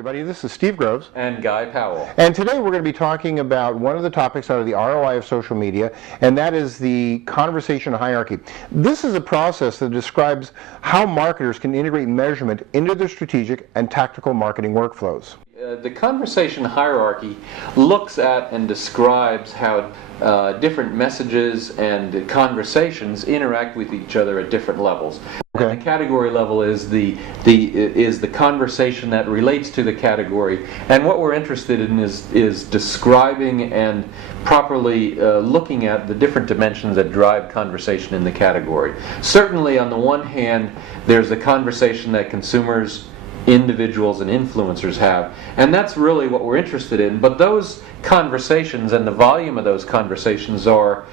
everybody. This is Steve Groves. And Guy Powell. And today we're going to be talking about one of the topics out of the ROI of social media, and that is the conversation hierarchy. This is a process that describes how marketers can integrate measurement into their strategic and tactical marketing workflows. The conversation hierarchy looks at and describes how different messages and conversations interact with each other at different levels. Okay. And the category level is the conversation that relates to the category, and what we're interested in is describing and properly looking at the different dimensions that drive conversation in the category. Certainly, on the one hand, there's the conversation that consumers, individuals, and influencers have, and that's really what we're interested in. But those conversations and the volume of those conversations are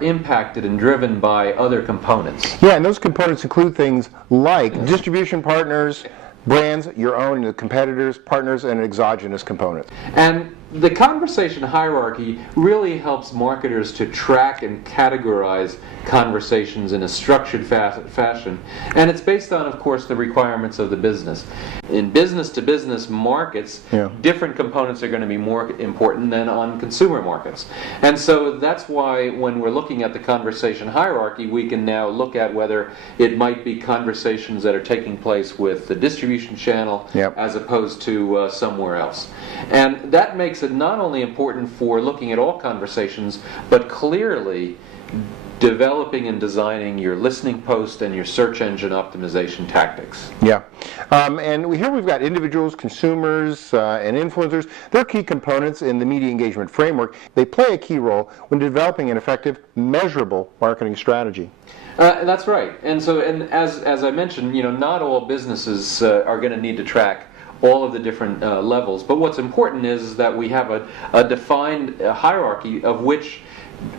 impacted and driven by other components. Yeah, and those components include things like distribution partners, brands, your own, the competitors, partners, and exogenous components. And the conversation hierarchy really helps marketers to track and categorize conversations in a structured fashion, and it's based on, of course, the requirements of the business. In business-to-business markets, different components are going to be more important than on consumer markets. And so that's why when we're looking at the conversation hierarchy, we can now look at whether it might be conversations that are taking place with the distribution channel as opposed to somewhere else. And that makes it not only important for looking at all conversations, but clearly developing and designing your listening post and your search engine optimization tactics. Yeah. And here we've got individuals, consumers, and influencers. They're key components in the media engagement framework. They play a key role when developing an effective, measurable marketing strategy. That's right. And so, as I mentioned, not all businesses are going to need to track all of the different levels. But what's important is that we have a defined hierarchy of which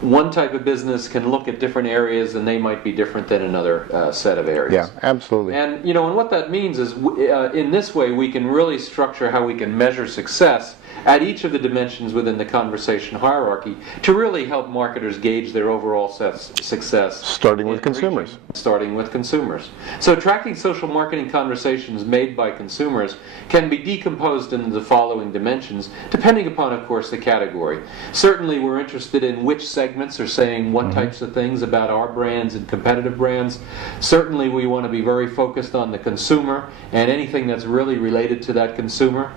one type of business can look at different areas, and they might be different than another set of areas. Yeah, absolutely. And and what that means is, in this way, we can really structure how we can measure success at each of the dimensions within the conversation hierarchy to really help marketers gauge their overall success. Starting with consumers. So tracking social marketing conversations made by consumers can be decomposed into the following dimensions, depending upon, of course, the category. Certainly, we're interested in which segments are saying what types of things about our brands and competitive brands. Certainly, we want to be very focused on the consumer and anything that's really related to that consumer.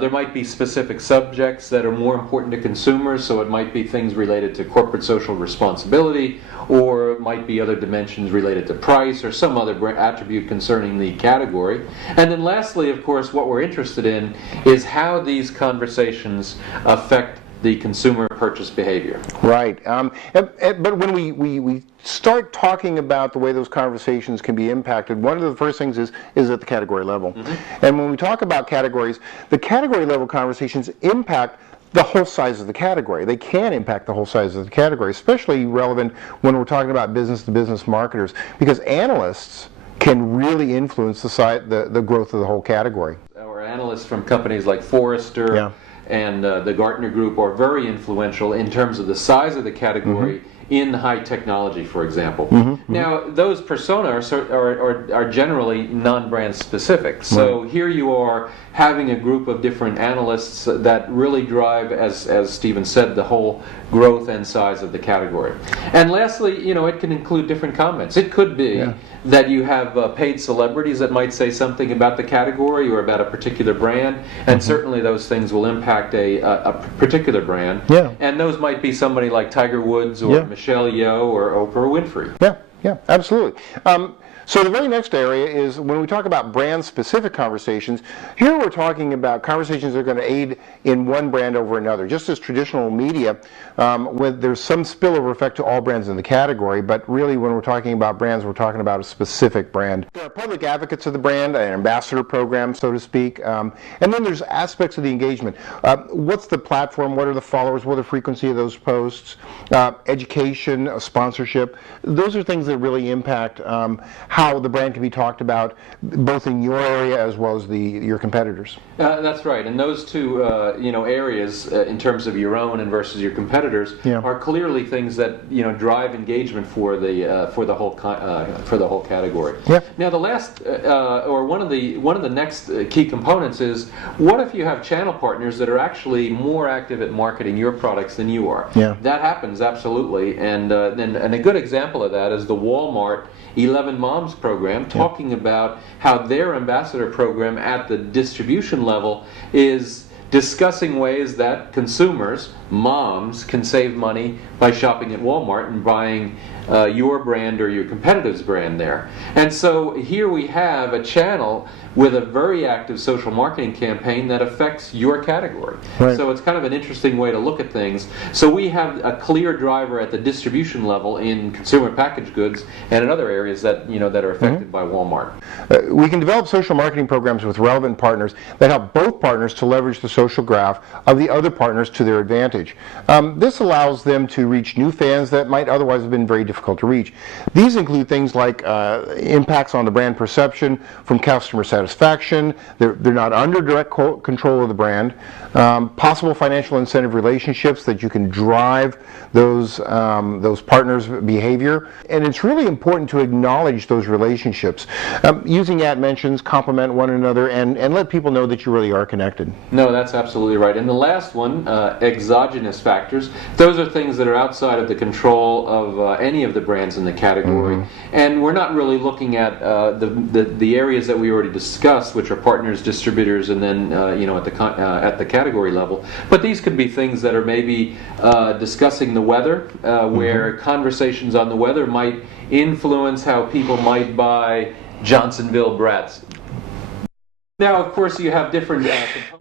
There might be specific subjects that are more important to consumers, so it might be things related to corporate social responsibility, or it might be other dimensions related to price or some other attribute concerning the category. And then lastly, of course, what we're interested in is how these conversations affect the consumer purchase behavior. Right. But when we start talking about the way those conversations can be impacted, one of the first things is at the category level. And when we talk about categories, the category level conversations impact the whole size of the category. They can impact the whole size of the category, especially relevant when we're talking about business-to-business marketers, because analysts can really influence the growth of the whole category. Our analysts from companies like Forrester and the Gartner Group are very influential in terms of the size of the category in high technology, for example. Now, those personas are generally non-brand specific. So here you are having a group of different analysts that really drive, as Stephen said, the whole growth and size of the category. And lastly, it can include different comments. It could be that you have paid celebrities that might say something about the category or about a particular brand, and certainly those things will impact a particular brand. And those might be somebody like Tiger Woods or Michelle Yeoh or Oprah Winfrey. Yeah, absolutely. So the very next area is when we talk about brand-specific conversations. Here we're talking about conversations that are going to aid in one brand over another. Just as traditional media, there's some spillover effect to all brands in the category, but really when we're talking about brands, we're talking about a specific brand. There are public advocates of the brand, an ambassador program, so to speak, and then there's aspects of the engagement. What's the platform? What are the followers? What are the frequency of those posts? Education, sponsorship. Those are things that that really impact how the brand can be talked about, both in your area as well as your competitors. That's right, and those two areas in terms of your own and versus your competitors are clearly things that drive engagement for the whole category. Yeah. Now the last or one of the next key components is, what if you have channel partners that are actually more active at marketing your products than you are? Yeah. That happens absolutely, and a good example of that is the Walmart 11 Moms program, talking about how their ambassador program at the distribution level is discussing ways that consumers, moms, can save money by shopping at Walmart and buying your brand or your competitive's brand there. And so here we have a channel with a very active social marketing campaign that affects your category. Right. So it's kind of an interesting way to look at things. So we have a clear driver at the distribution level in consumer packaged goods and in other areas that that are affected by Walmart. We can develop social marketing programs with relevant partners that help both partners to leverage the social graph of the other partners to their advantage. This allows them to reach new fans that might otherwise have been very difficult to reach. These include things like impacts on the brand perception from customer satisfaction. They're not under direct control of the brand. Possible financial incentive relationships that you can drive those partners' behavior. And it's really important to acknowledge those relationships. Using at mentions, compliment one another, and let people know that you really are connected. No, that's absolutely right. And the last one, exogenous factors, those are things that are outside of the control of any of the brands in the category. And we're not really looking at the areas that we already discussed, which are partners, distributors, and then at the category level. But these could be things that are maybe discussing the weather, where conversations on the weather might influence how people might buy Johnsonville brats. Now, of course, you have different,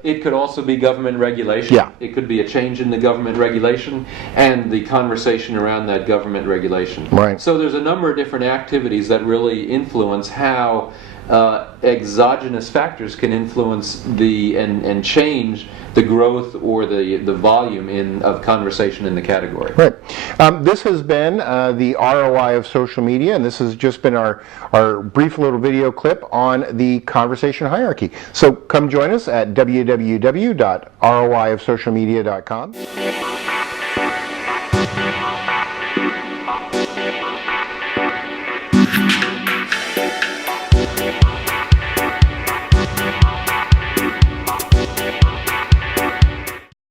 it could also be government regulation. Yeah. It could be a change in the government regulation and the conversation around that government regulation. Right. So there's a number of different activities that really influence how exogenous factors can influence and change the growth or the volume of conversation in the category. Right. This has been the ROI of social media, and this has just been our brief little video clip on the conversation hierarchy. So come join us at www.roiofsocialmedia.com.